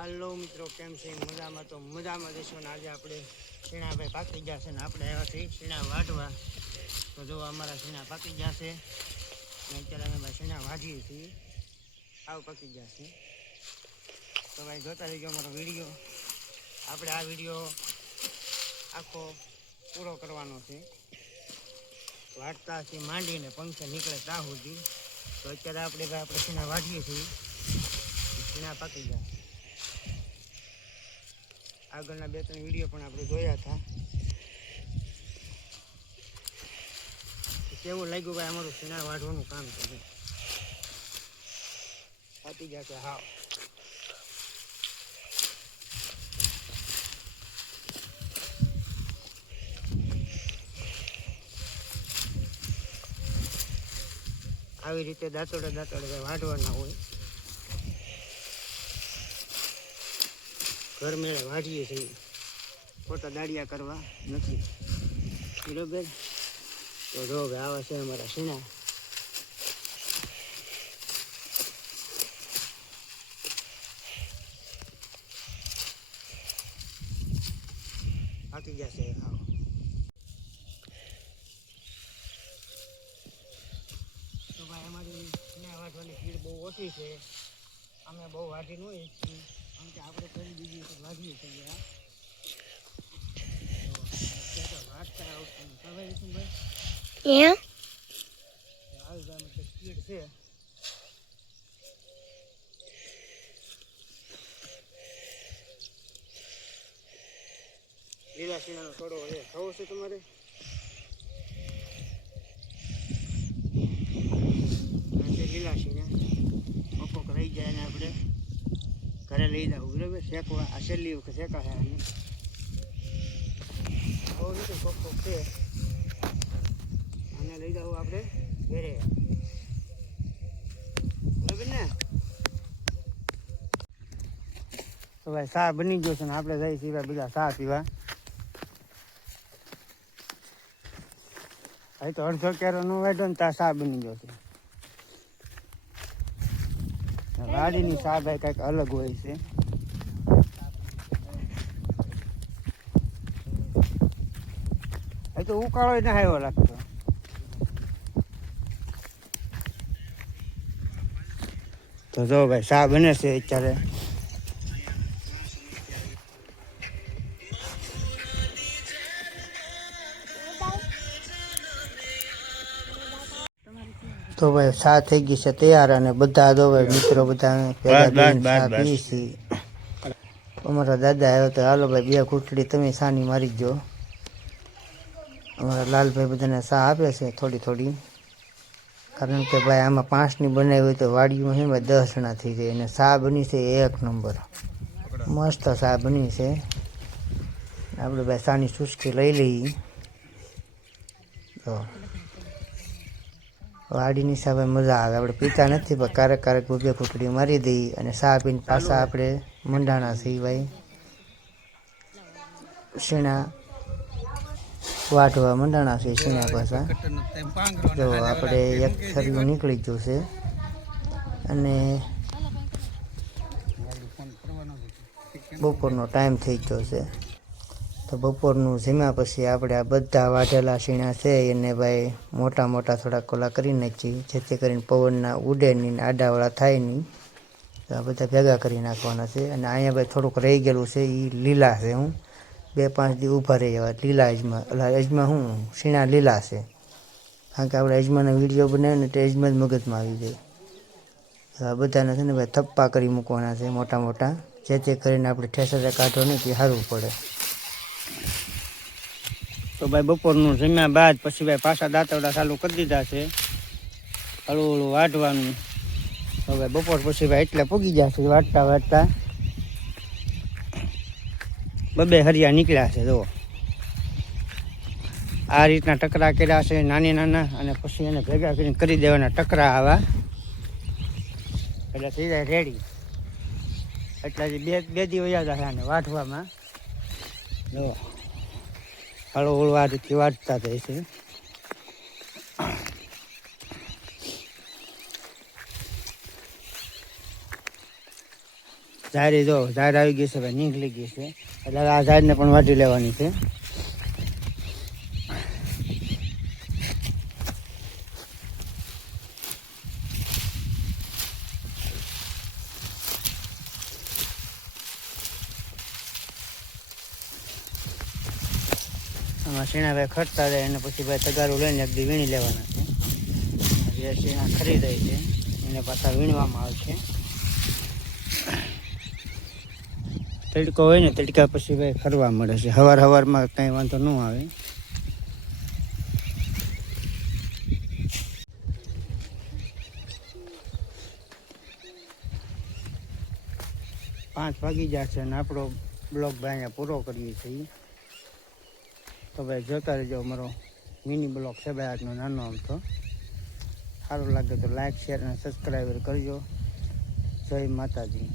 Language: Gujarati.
હાલો મિત્રો, કેમ છે? મજામાં તો મજામાં જઈશું. ને આજે આપણે શીણાભાઈ પાકી ગયા છે ને આપણે આવ્યા છીએ શીણા વાઢવા. તો જો અમારા શીણા પાકી ગયા છે ને અત્યારે અમે ભાઈ શીણા વાઢીએ છીએ. આવ પાકી ગયા છે તો ભાઈ જોતા રહીજો અમારો વિડીયો. આપણે આ વિડીયો આખો પૂરો કરવાનો છે, વાટતાથી માંડીને પંખે નીકળે ત્યાં સુધી. તો અત્યારે આપણે શીણા વાઢીએ છીએ. શીણા પાકી ગયા. આગળના 2-3 વિડીયો પણ આપણે જોયા હતા. કેવું લાગ્યું ભાઈ અમારું શીણા વાઢવાનું કામ છે? પાકી ગયા છે હાવ. આવી રીતે દાંતોડે વાઢવાના હોય. ઘર મેળે વાઢીએ છીએ, ખોટા દાડિયા કરવા નથી, બરોબર? તો જો આવા છે અમારા શીણા. પાકી ગયા છે હા. તો ભાઈ અમારી શીણા વાઢવાની સ્પીડ બહુ ઓછી છે. અમે બહુ વાઢી ન હોય કારણ કે આપણે કરી બીજી વખત વાઢીએ છીએ. વાટતા આવતું ખબર છે ભાઈ, આવી જાય મતલબ સ્પીડ છે. લીલા શીણાનો થોડો ખાવો છે તમારે? લીલા શીણા કોક રહી જાય ને આપણે ઘરે લઈ જવું, બરાબર? શેકવા આ છેલ્લી વખત શેકાશે. બહુ નથી, કોક છે. આને લઈ જવું આપણે ઘરે, બરાબર ને? તો ભાઈ ચા બની ગયો છે ને આપણે જઈ છીએ બધા ચા પીવા. ભાઈ તો અડધો કેરો નો વાઢો ને ત્યાં ચા બની ગયો છે. વાડીની ચા ભાઈ કંઈક અલગ હોય છે. એ તો ઉકાળો ના આવ્યો લાગતો. તો જો ભાઈ ચા બને છે અત્યારે. તો ભાઈ ચા થઈ ગઈ છે તૈયાર અને બધા જો ભાઈ મિત્રો બધા ચા પી છે. અમારા દાદા આવ્યો તો હાલો ભાઈ 2 ઘૂંટડી તમે સાની મારી જો. અમારા લાલભાઈ બધાને ચા આપે છે થોડી થોડી, કારણ કે ભાઈ આમાં 5ની બનાવી હોય તો વાડીમાં છે ભાઈ 10 જણા થઈ જાય. અને ચા બની છે 1 નંબર, મસ્ત ચા બની છે. આપણે ભાઈ ચાની ચુસ્કી લઈ લઈએ. તો વાડીની ચા ભાઈ મજા આવે. આપણે પીતા નથી પણ ક્યારેક ક્યારેક 2 ઘૂંટડી મારી દઈએ અને ચા પીને પાછા આપણે મંડાણા છીએ ભાઈ શીણા વાઢવા મંડાણા છે. શીણા પાછા જો આપણે 1 થરિયું નીકળી ગયું છે અને બપોરનો ટાઈમ થઈ ગયો છે. તો બપોરનું જમ્યા પછી આપણે આ બધા વાઢેલા શીણા છે એને ભાઈ મોટા મોટા થોડા કોલા કરી નાખીએ, જેથી કરીને પવનના ઉડે નહીં, આડાવાળા થાય નહીં. તો આ બધા ભેગા કરી નાખવાના છે. અને અહીંયા ભાઈ થોડુંક રહી ગયેલું છે, એ લીલા છે. હું 2-5 દી ઊભા રહી એવા લીલા અજમા હું શીણા લીલા છે, કારણ કે આપણે અજમાના વિડીયો બનાવીને તો અજમા જ મગજમાં આવી જાય. તો આ બધાને છે ને ભાઈ થપ્પા કરી મૂકવાના છે મોટા મોટા, જેથી કરીને આપણે ઠેસરે કાઢો નહીં કે સારું પડે. તો ભાઈ બપોરનું જમ્યા બાદ પછી ભાઈ પાછા દાંતરડા ચાલુ કરી દીધા છે હળવું હળવું વાઢવાનું. હવે બપોર પછી ભાઈ એટલે પૂગી ગયા છે. વાટતા વાટતા 2 હરિયા નીકળ્યા છે. જુઓ આ રીતના ટકરા કર્યા છે નાની નાના, અને પછી એને ભેગા કરીને કરી દેવાના ટકરા આવા, એટલે થઈ જાય રેડી. એટલે બે દી વયા જશે આને વાઢવામાં. જો હળવું હળવું આ રીતથી વાટતા જાય છે. ઝાડી જો ઝાડ આવી ગઈ છે ભાઈ, નીકળી ગઈ છે, એટલે આ ઝાડને પણ વાટી લેવાની છે. આમાં શીણા ભાઈ ખટતા જાય અને પછી ભાઈ તગારું લઈને એક દી વીણી લેવાના છે. જે શીણા ખરીદાય છે એને પાછા વીણવામાં આવશે. તડકો હોય ને તડકા પછી ભાઈ ખરવા મળે છે. સવારમાં કંઈ વાંધો ન આવે. 5 વાગી જશે અને આપણો બ્લોગ ભાઈ અહીંયા પૂરો કરીએ છીએ. તો ભાઈ જોતા રહેજો અમારો મિની બ્લોગ છે ભાઈ આજનો નાનો. આમ તો સારું લાગે તો લાઈક શેર અને સબસ્ક્રાઈબર કરજો. જય માતાજી.